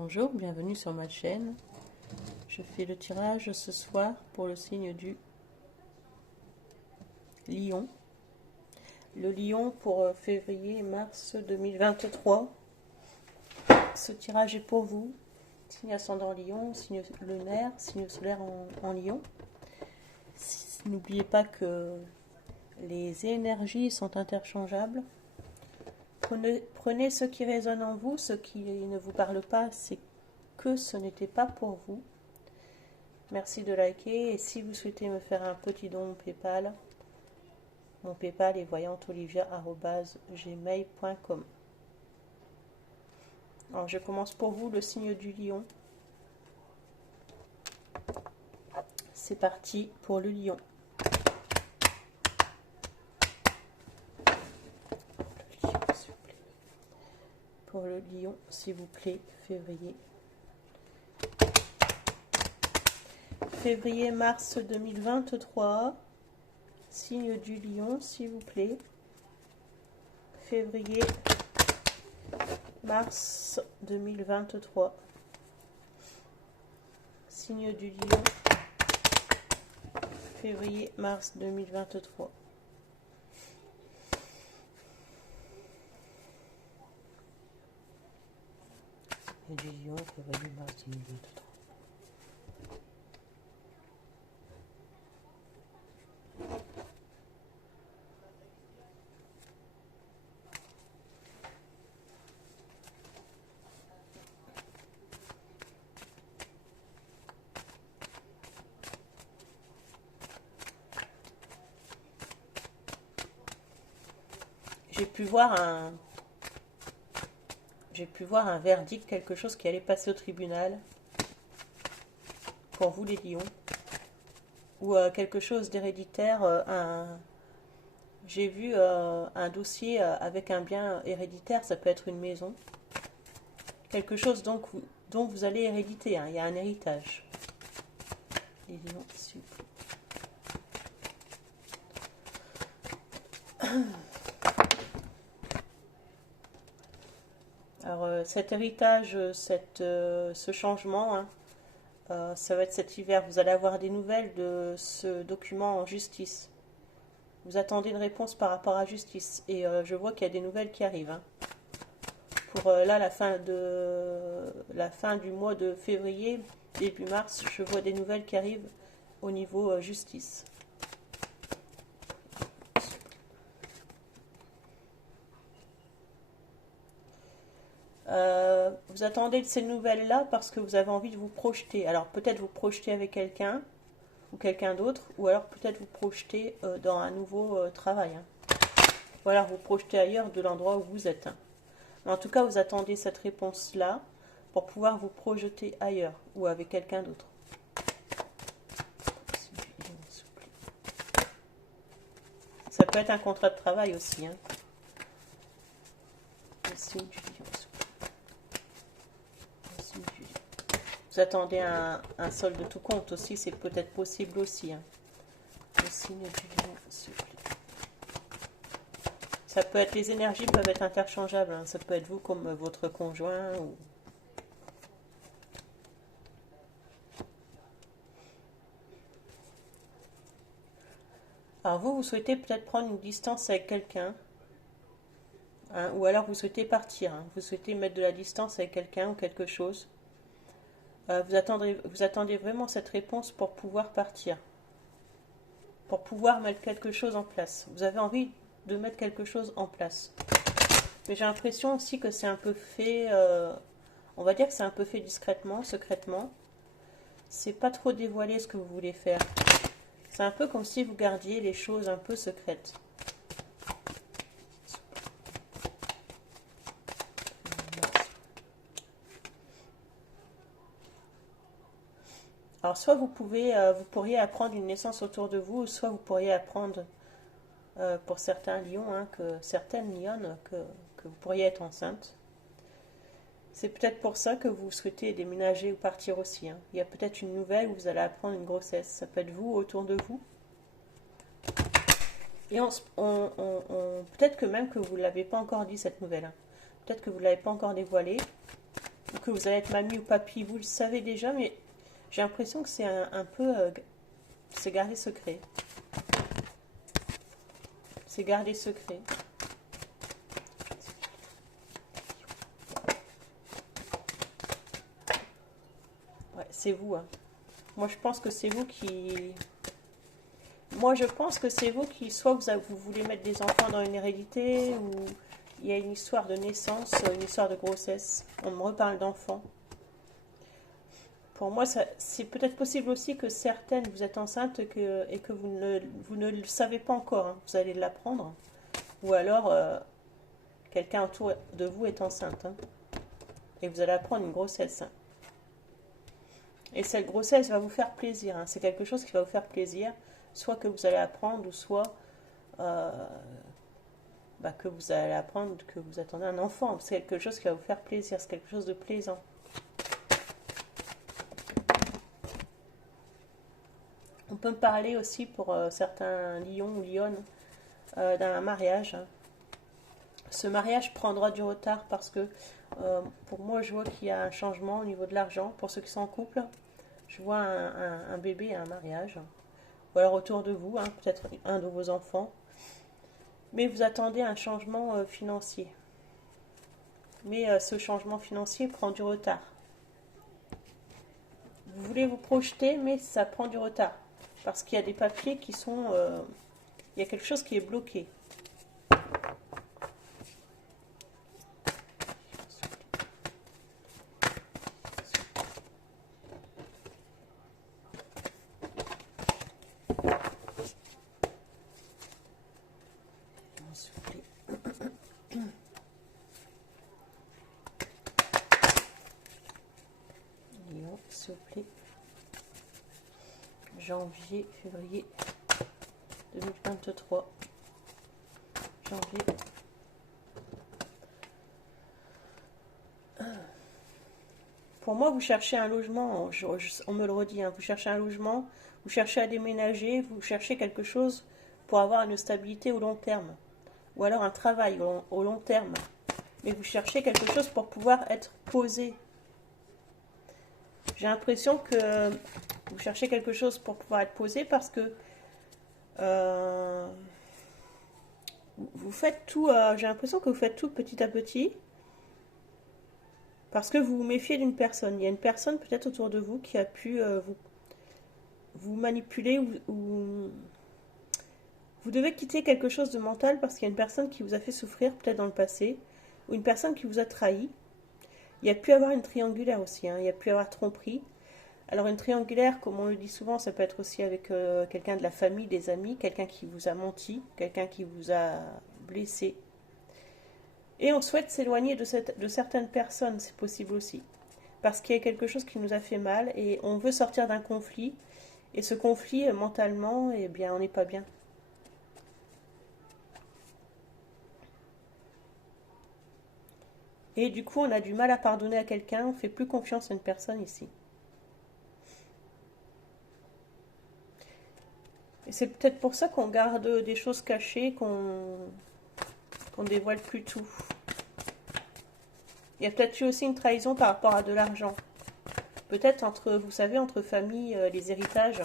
Bonjour, bienvenue sur ma chaîne. Je fais le tirage ce soir pour le signe du Lion. Le Lion pour février et mars 2023. Ce tirage est pour vous. Signe ascendant Lion, signe lunaire, signe solaire en Lion. N'oubliez pas que les énergies sont interchangeables. Prenez ce qui résonne en vous, ce qui ne vous parle pas, c'est que ce n'était pas pour vous. Merci de liker et si vous souhaitez me faire un petit don PayPal, mon PayPal est voyantolivia@gmail.com. Alors je commence pour vous le signe du Lion. C'est parti pour le Lion. Pour le Lion, s'il vous plaît, février. Février-mars 2023. Signe du Lion, s'il vous plaît. Février-mars 2023. Signe du Lion. Février-mars 2023. Et du Lion, février-mars 2023. J'ai pu voir un verdict, quelque chose qui allait passer au tribunal pour vous les lions, ou quelque chose d'héréditaire. J'ai vu un dossier avec un bien héréditaire, ça peut être une maison, quelque chose donc dont vous allez hériter, hein, il y a un héritage. Les lions, s'il vous plaît. Alors cet héritage, ce changement, hein, ça va être cet hiver. Vous allez avoir des nouvelles de ce document en justice. Vous attendez une réponse par rapport à justice. Et je vois qu'il y a des nouvelles qui arrivent. Hein. Pour là, la fin du mois de février, début mars, je vois des nouvelles qui arrivent au niveau justice. Vous attendez de ces nouvelles-là parce que vous avez envie de vous projeter. Alors peut-être vous projeter avec quelqu'un ou quelqu'un d'autre, ou alors peut-être vous projeter dans un nouveau travail. Hein. Ou alors vous projeter ailleurs de l'endroit où vous êtes. Hein. Mais en tout cas, vous attendez cette réponse-là pour pouvoir vous projeter ailleurs ou avec quelqu'un d'autre. Ça peut être un contrat de travail aussi. Hein. Vous attendez un solde de tout compte aussi, c'est peut-être possible aussi. Hein. Le signe du lion, s'il vous plaît. Ça peut être, les énergies peuvent être interchangeables. Hein. Ça peut être vous comme votre conjoint. Ou... Alors vous souhaitez peut-être prendre une distance avec quelqu'un. Hein, ou alors vous souhaitez partir. Hein. Vous souhaitez mettre de la distance avec quelqu'un ou quelque chose. Vous attendez vraiment cette réponse pour pouvoir partir. Pour pouvoir mettre quelque chose en place. Vous avez envie de mettre quelque chose en place. Mais j'ai l'impression aussi que c'est un peu fait, on va dire que c'est un peu fait discrètement, secrètement. C'est pas trop dévoilé ce que vous voulez faire. C'est un peu comme si vous gardiez les choses un peu secrètes. Alors soit vous pourriez apprendre une naissance autour de vous, soit vous pourriez apprendre pour certains lions, hein, certaines lionnes, que vous pourriez être enceinte. C'est peut-être pour ça que vous souhaitez déménager ou partir aussi. Hein. Il y a peut-être une nouvelle où vous allez apprendre une grossesse. Ça peut être vous, autour de vous. Et peut-être que même que vous ne l'avez pas encore dit cette nouvelle. Hein. Peut-être que vous ne l'avez pas encore dévoilée. ou que vous allez être mamie ou papy, vous le savez déjà, mais j'ai l'impression que c'est un peu... c'est garder secret. C'est garder secret. Ouais, c'est vous, hein. Moi, je pense que c'est vous qui... Moi, je pense que c'est vous qui, soit vous voulez mettre des enfants dans une hérédité, ou il y a une histoire de naissance, une histoire de grossesse. On me reparle d'enfants. Pour moi, c'est peut-être possible aussi que certaines, vous êtes enceinte et que vous ne le savez pas encore, hein. Vous allez l'apprendre. Ou alors, quelqu'un autour de vous est enceinte, hein. Et vous allez apprendre une grossesse, hein. Et cette grossesse va vous faire plaisir, hein. C'est quelque chose qui va vous faire plaisir. Soit que vous allez apprendre, ou soit que vous allez apprendre que vous attendez un enfant. C'est quelque chose qui va vous faire plaisir, c'est quelque chose de plaisant. On peut me parler aussi pour certains lions ou lionnes d'un mariage. Ce mariage prendra du retard parce que pour moi je vois qu'il y a un changement au niveau de l'argent. Pour ceux qui sont en couple, je vois un bébé à un mariage. Ou alors autour de vous, hein, peut-être un de vos enfants. Mais vous attendez un changement financier. Mais ce changement financier prend du retard. Vous voulez vous projeter, mais ça prend du retard. Parce qu'il y a des papiers qui sont... il y a quelque chose qui est bloqué. S'il vous plaît. Janvier, février 2023. Janvier. Pour moi, vous cherchez un logement, on me le redit, hein, vous cherchez un logement, vous cherchez à déménager, vous cherchez quelque chose pour avoir une stabilité au long terme. Ou alors un travail au long terme. Mais vous cherchez quelque chose pour pouvoir être posé. J'ai l'impression que vous cherchez quelque chose pour pouvoir être posé parce que vous faites tout, j'ai l'impression que vous faites tout petit à petit parce que vous vous méfiez d'une personne. Il y a une personne peut-être autour de vous qui a pu vous manipuler ou vous devez quitter quelque chose de mental parce qu'il y a une personne qui vous a fait souffrir peut-être dans le passé ou une personne qui vous a trahi. Il y a pu avoir une triangulaire aussi, hein, il y a pu avoir tromperie. Alors une triangulaire, comme on le dit souvent, ça peut être aussi avec quelqu'un de la famille, des amis, quelqu'un qui vous a menti, quelqu'un qui vous a blessé. Et on souhaite s'éloigner de certaines personnes, c'est possible aussi. Parce qu'il y a quelque chose qui nous a fait mal et on veut sortir d'un conflit. Et ce conflit, mentalement, eh bien, on n'est pas bien. Et du coup, on a du mal à pardonner à quelqu'un, on ne fait plus confiance à une personne ici. Et c'est peut-être pour ça qu'on garde des choses cachées, qu'on ne dévoile plus tout. Il y a peut-être eu aussi une trahison par rapport à de l'argent. Peut-être entre, vous savez, entre familles, les héritages.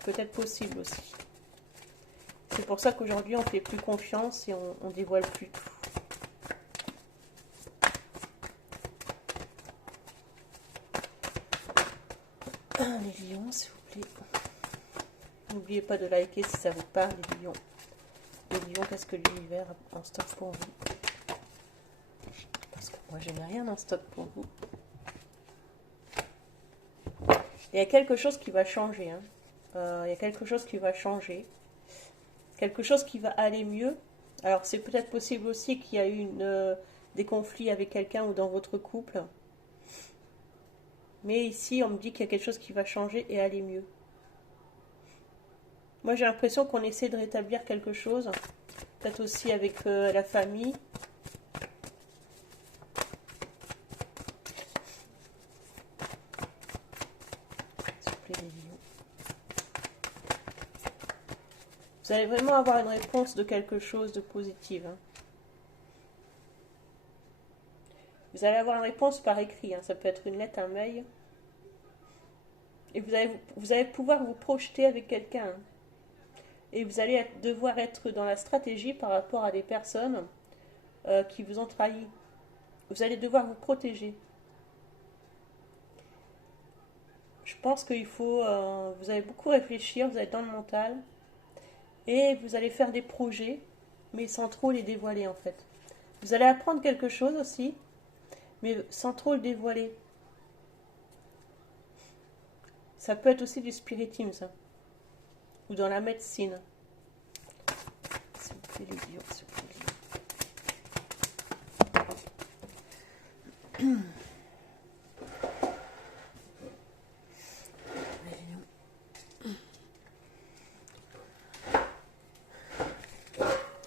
Peut-être possible aussi. C'est pour ça qu'aujourd'hui, on ne fait plus confiance et on dévoile plus tout. Les lions, s'il vous plaît. N'oubliez pas de liker si ça vous parle, les lions. Les lions, qu'est-ce que l'univers a en stock pour vous? Parce que moi, je n'ai rien en stock pour vous. Il y a quelque chose qui va changer. Hein. Il y a quelque chose qui va changer. Quelque chose qui va aller mieux. Alors, c'est peut-être possible aussi qu'il y a eu des conflits avec quelqu'un ou dans votre couple. Mais ici, on me dit qu'il y a quelque chose qui va changer et aller mieux. Moi, j'ai l'impression qu'on essaie de rétablir quelque chose. Peut-être aussi avec la famille. S'il vous plaît, les lions. Vous allez vraiment avoir une réponse de quelque chose de positif. Hein. Vous allez avoir une réponse par écrit, hein. Ça peut être une lettre, un mail. Et vous allez pouvoir vous projeter avec quelqu'un, hein. Et vous allez devoir être dans la stratégie par rapport à des personnes qui vous ont trahi. Vous allez devoir vous protéger. Je pense qu'il faut... vous allez beaucoup réfléchir, vous allez être dans le mental. Et vous allez faire des projets, mais sans trop les dévoiler en fait. Vous allez apprendre quelque chose aussi, mais sans trop le dévoiler. Ça peut être aussi du spiritisme, ça. Ou dans la médecine. S'il vous plaît, les lions, s'il vous plaît.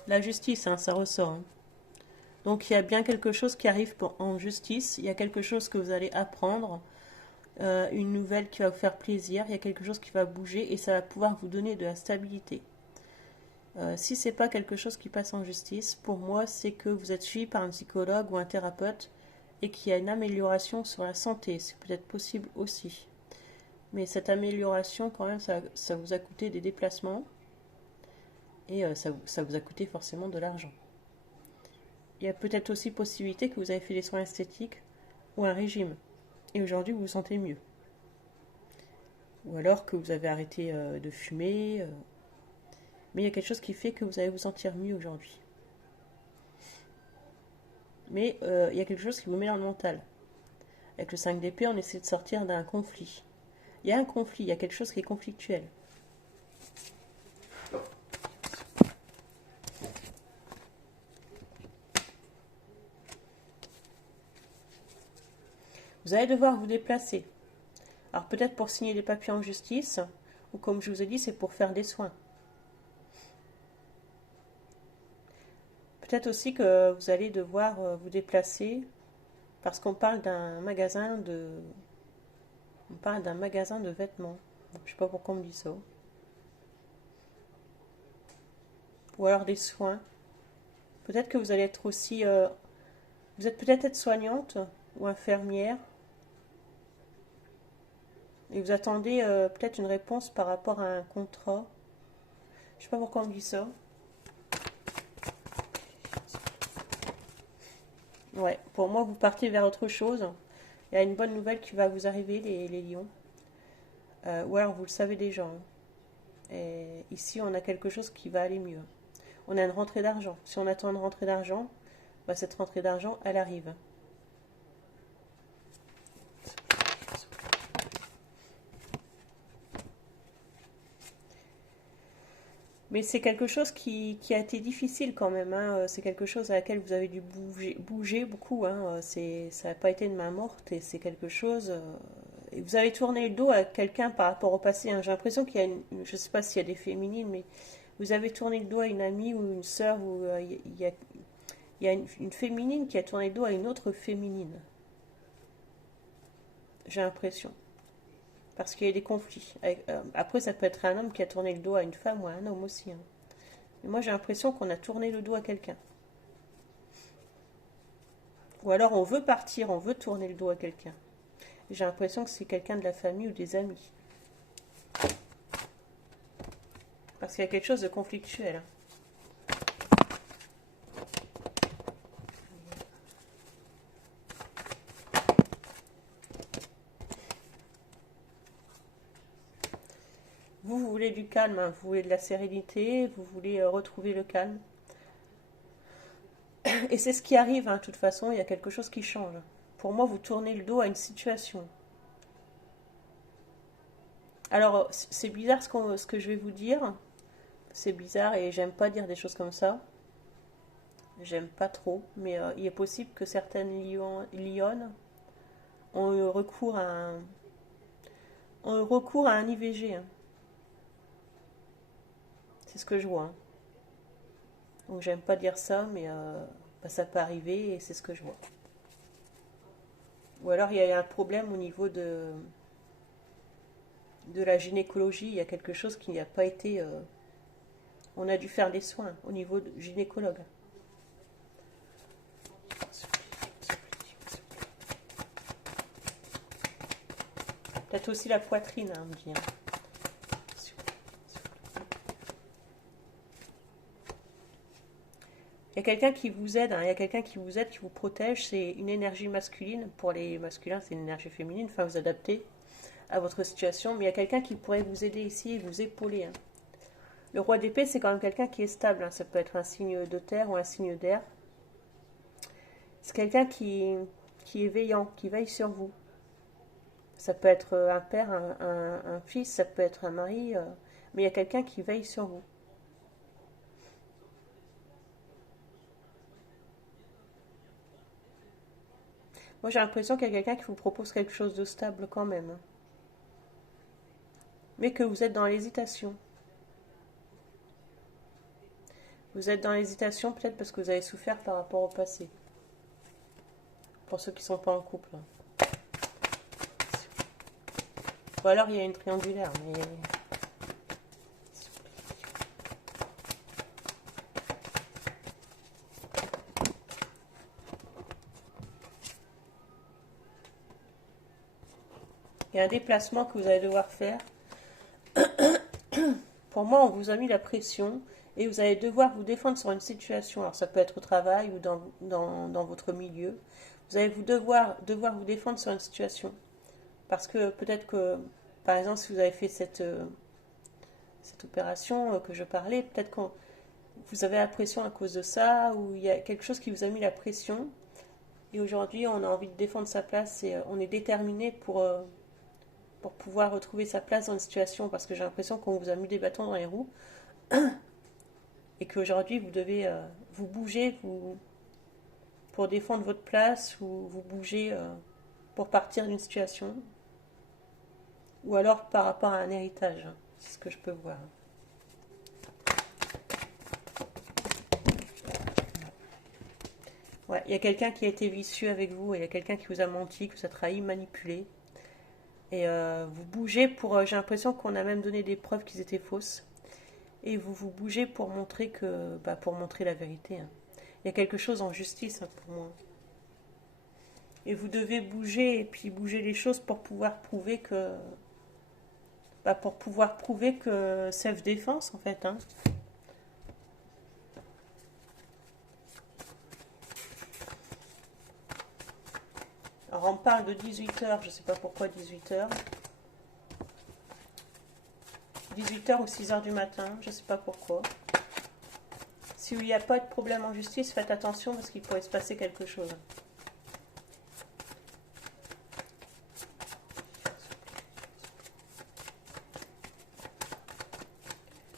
La justice, hein, ça ressort, hein. Donc il y a bien quelque chose qui arrive en justice, il y a quelque chose que vous allez apprendre, une nouvelle qui va vous faire plaisir, il y a quelque chose qui va bouger et ça va pouvoir vous donner de la stabilité. Si c'est pas quelque chose qui passe en justice, pour moi c'est que vous êtes suivi par un psychologue ou un thérapeute et qu'il y a une amélioration sur la santé, c'est peut-être possible aussi. Mais cette amélioration quand même ça vous a coûté des déplacements et ça vous a coûté forcément de l'argent. Il y a peut-être aussi possibilité que vous avez fait des soins esthétiques ou un régime. Et aujourd'hui, vous vous sentez mieux. Ou alors que vous avez arrêté de fumer. Mais il y a quelque chose qui fait que vous allez vous sentir mieux aujourd'hui. Mais il y a quelque chose qui vous met dans le mental. Avec le 5 d'épée, on essaie de sortir d'un conflit. Il y a un conflit, il y a quelque chose qui est conflictuel. Vous allez devoir vous déplacer. Alors peut-être pour signer des papiers en justice, ou comme je vous ai dit, c'est pour faire des soins. Peut-être aussi que vous allez devoir vous déplacer parce qu'on parle d'un magasin de... On parle d'un magasin de vêtements. Je ne sais pas pourquoi on me dit ça. Ou alors des soins. Peut-être que vous allez être aussi... vous êtes peut-être aide-soignante ou infirmière. Et vous attendez peut-être une réponse par rapport à un contrat. Je ne sais pas pourquoi on me dit ça. Ouais, pour moi, vous partez vers autre chose. Il y a une bonne nouvelle qui va vous arriver, les lions. Ou alors vous le savez déjà, hein. Et ici, on a quelque chose qui va aller mieux. On a une rentrée d'argent. Si on attend une rentrée d'argent, bah, cette rentrée d'argent, elle arrive. Mais c'est quelque chose qui a été difficile quand même, hein. C'est quelque chose à laquelle vous avez dû bouger beaucoup, hein. Ça n'a pas été une main morte et c'est quelque chose. Et vous avez tourné le dos à quelqu'un par rapport au passé, hein. J'ai l'impression qu'il y a je ne sais pas s'il y a des féminines, mais vous avez tourné le dos à une amie ou une sœur ou il y a une féminine qui a tourné le dos à une autre féminine. J'ai l'impression. Parce qu'il y a des conflits. Après, ça peut être un homme qui a tourné le dos à une femme ou à un homme aussi, hein. Mais moi, j'ai l'impression qu'on a tourné le dos à quelqu'un. Ou alors, on veut partir, on veut tourner le dos à quelqu'un. J'ai l'impression que c'est quelqu'un de la famille ou des amis. Parce qu'il y a quelque chose de conflictuel, hein. Vous voulez du calme, hein. Vous voulez de la sérénité, vous voulez retrouver le calme. Et c'est ce qui arrive, hein, de toute façon, il y a quelque chose qui change. Pour moi, vous tournez le dos à une situation. Alors, c'est bizarre ce que je vais vous dire. C'est bizarre et j'aime pas dire des choses comme ça. J'aime pas trop. Mais il est possible que certaines lionnes ont eu recours à un IVG, hein. C'est ce que je vois, hein. Donc, j'aime pas dire ça, mais bah, ça peut arriver et c'est ce que je vois. Ou alors, il y a un problème au niveau de la gynécologie. Il y a quelque chose qui n'a pas été... on a dû faire des soins au niveau gynécologue. Peut-être aussi la poitrine, hein, on me dit. Hein. Il y a quelqu'un qui vous aide, hein, il y a quelqu'un qui vous aide, qui vous protège. C'est une énergie masculine. Pour les masculins, c'est une énergie féminine. Enfin, vous adaptez à votre situation. Mais il y a quelqu'un qui pourrait vous aider ici et vous épauler. Hein. Le roi d'épée, c'est quand même quelqu'un qui est stable. Hein. Ça peut être un signe de terre ou un signe d'air. C'est quelqu'un qui est veillant, qui veille sur vous. Ça peut être un père, un fils, ça peut être un mari. Mais il y a quelqu'un qui veille sur vous. Moi, j'ai l'impression qu'il y a quelqu'un qui vous propose quelque chose de stable quand même. Hein. Mais que vous êtes dans l'hésitation. Vous êtes dans l'hésitation peut-être parce que vous avez souffert par rapport au passé. Pour ceux qui ne sont pas en couple. Ou alors il y a une triangulaire, mais... Il y a un déplacement que vous allez devoir faire. Pour moi, on vous a mis la pression et vous allez devoir vous défendre sur une situation. Alors ça peut être au travail ou dans votre milieu. Vous allez devoir vous défendre sur une situation. Parce que peut-être que, par exemple, si vous avez fait cette opération que je parlais, peut-être que vous avez la pression à cause de ça, ou il y a quelque chose qui vous a mis la pression. Et aujourd'hui, on a envie de défendre sa place et on est déterminé pour pouvoir retrouver sa place dans une situation, parce que j'ai l'impression qu'on vous a mis des bâtons dans les roues et qu'aujourd'hui vous devez vous bouger pour défendre votre place ou vous bouger pour partir d'une situation ou alors par rapport à un héritage. C'est ce que je peux voir. Ouais, il y a quelqu'un qui a été vicieux avec vous, et il y a quelqu'un qui vous a menti, qui vous a trahi, manipulé. Et vous bougez pour... j'ai l'impression qu'on a même donné des preuves qu'ils étaient fausses. Et vous bougez pour montrer pour montrer la vérité. Hein. Il y a quelque chose en justice, hein, pour moi. Et vous devez bouger et puis bouger les choses pour pouvoir prouver que... self-défense, en fait. Hein. Alors on parle de 18h, je ne sais pas pourquoi 18h. 18h ou 6h du matin, je ne sais pas pourquoi. Si il n'y a pas de problème en justice, faites attention parce qu'il pourrait se passer quelque chose.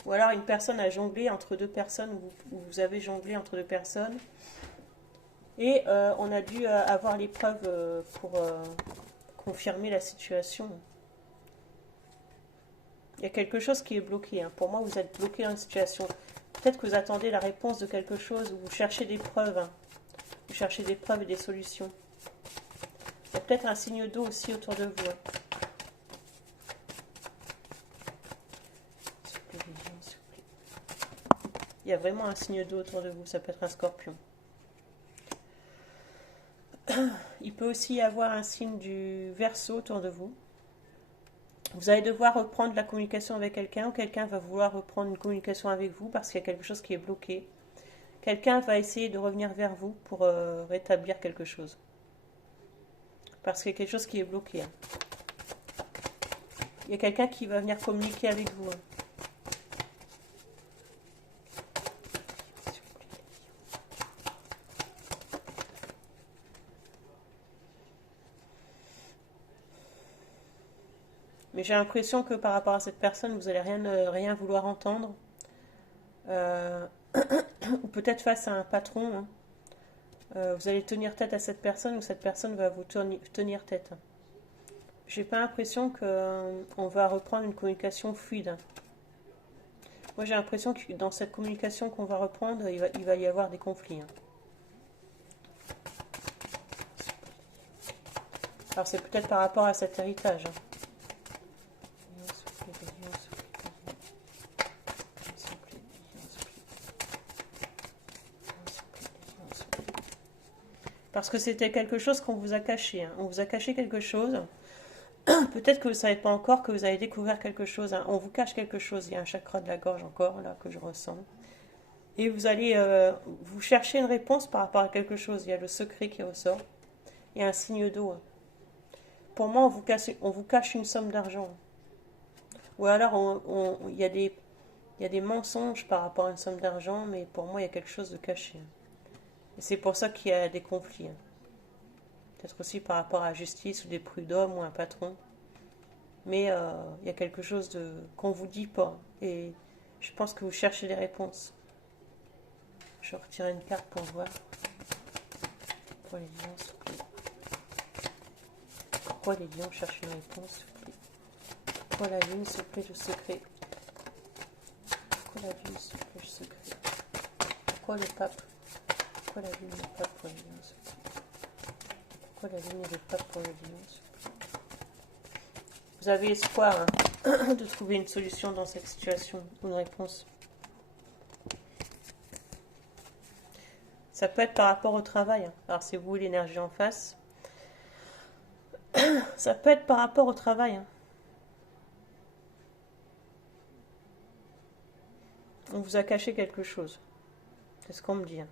Ou alors une personne a jonglé entre deux personnes, ou vous avez jonglé entre deux personnes. Et on a dû avoir les preuves pour confirmer la situation. Il y a quelque chose qui est bloqué. Hein. Pour moi, vous êtes bloqué dans une situation. Peut-être que vous attendez la réponse de quelque chose, ou vous cherchez des preuves. Hein. Vous cherchez des preuves et des solutions. Il y a peut-être un signe d'eau aussi autour de vous. Hein. Il y a vraiment un signe d'eau autour de vous. Ça peut être un scorpion. Il peut aussi y avoir un signe du Verseau autour de vous. Vous allez devoir reprendre la communication avec quelqu'un, ou quelqu'un va vouloir reprendre une communication avec vous parce qu'il y a quelque chose qui est bloqué. Quelqu'un va essayer de revenir vers vous pour rétablir quelque chose. Parce qu'il y a quelque chose qui est bloqué. Hein. Il y a quelqu'un qui va venir communiquer avec vous. Hein. Mais j'ai l'impression que par rapport à cette personne, vous n'allez rien vouloir entendre. Ou peut-être face à un patron. Hein. Vous allez tenir tête à cette personne, ou cette personne va vous tenir tête. J'ai pas l'impression qu'on va reprendre une communication fluide. Hein. Moi j'ai l'impression que dans cette communication qu'on va reprendre, il va y avoir des conflits. Hein. Alors c'est peut-être par rapport à cet héritage. Hein. Parce que c'était quelque chose qu'on vous a caché. Hein. On vous a caché quelque chose. Peut-être que vous ne savez pas encore que vous allez découvrir quelque chose, hein. On vous cache quelque chose. Il y a un chakra de la gorge encore, là, que je ressens. Et vous allez vous chercher une réponse par rapport à quelque chose. Il y a le secret qui ressort. Il y a un signe d'eau, hein. Pour moi, on vous cache une somme d'argent. Ou alors, il y a des mensonges par rapport à une somme d'argent, mais pour moi, il y a quelque chose de caché, hein. Et c'est pour ça qu'il y a des conflits, hein. Peut-être aussi par rapport à la justice ou des prud'hommes ou un patron. Mais il y a quelque chose qu'on ne vous dit pas. Et je pense que vous cherchez les réponses. Je vais retirer une carte pour voir. Pourquoi les lions, s'il vous plaît? Pourquoi les lions cherchent une réponse, s'il vous plaît? Pourquoi la lune, s'il vous plaît, le secret? Pourquoi la lune, s'il vous plaît, le secret? Pourquoi le pape? Pourquoi la lune et le pape pour les lions, s'il vous plaît? Pourquoi la lune et le pape pour les lions, s'il vous plaît? Vous avez espoir, hein, de trouver une solution dans cette situation, une réponse. Ça peut être par rapport au travail, hein. Alors c'est vous l'énergie en face. Ça peut être par rapport au travail, hein. On vous a caché quelque chose. C'est ce qu'on me dit, hein.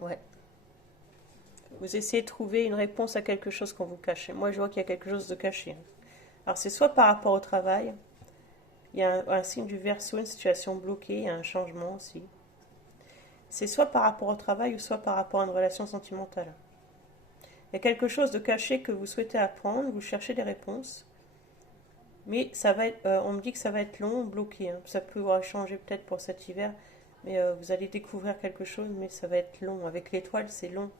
Ouais. Vous essayez de trouver une réponse à quelque chose qu'on vous cache. Moi, je vois qu'il y a quelque chose de caché, hein. Alors, c'est soit par rapport au travail, il y a un signe du Verseau, une situation bloquée, il y a un changement aussi. C'est soit par rapport au travail ou soit par rapport à une relation sentimentale. Il y a quelque chose de caché que vous souhaitez apprendre, vous cherchez des réponses, mais ça va être, on me dit que ça va être long, bloqué, hein. Ça peut changer peut-être pour cet hiver, mais vous allez découvrir quelque chose, mais ça va être long. Avec l'étoile, c'est long.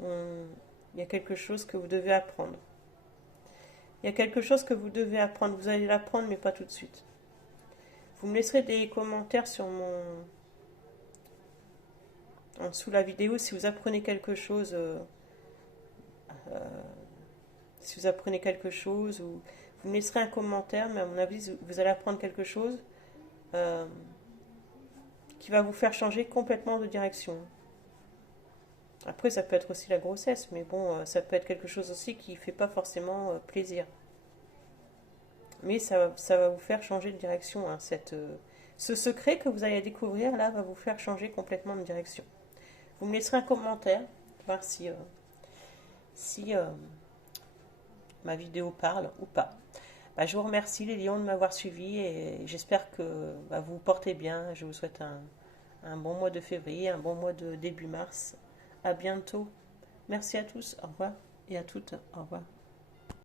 Il y a quelque chose que vous devez apprendre. Il y a quelque chose que vous devez apprendre. Vous allez l'apprendre, mais pas tout de suite. Vous me laisserez des commentaires sur en dessous la vidéo si vous apprenez quelque chose. Si vous apprenez quelque chose, ou vous me laisserez un commentaire, mais à mon avis, vous allez apprendre quelque chose euh, qui va vous faire changer complètement de direction. Après, ça peut être aussi la grossesse, mais bon, ça peut être quelque chose aussi qui ne fait pas forcément plaisir. Mais ça va vous faire changer de direction, hein. Ce secret que vous allez découvrir, là, va vous faire changer complètement de direction. Vous me laisserez un commentaire, voir si ma vidéo parle ou pas. Bah, je vous remercie les lions de m'avoir suivi et j'espère que vous vous portez bien. Je vous souhaite un bon mois de février, un bon mois de début mars. À bientôt. Merci à tous. Au revoir. Et à toutes. Au revoir.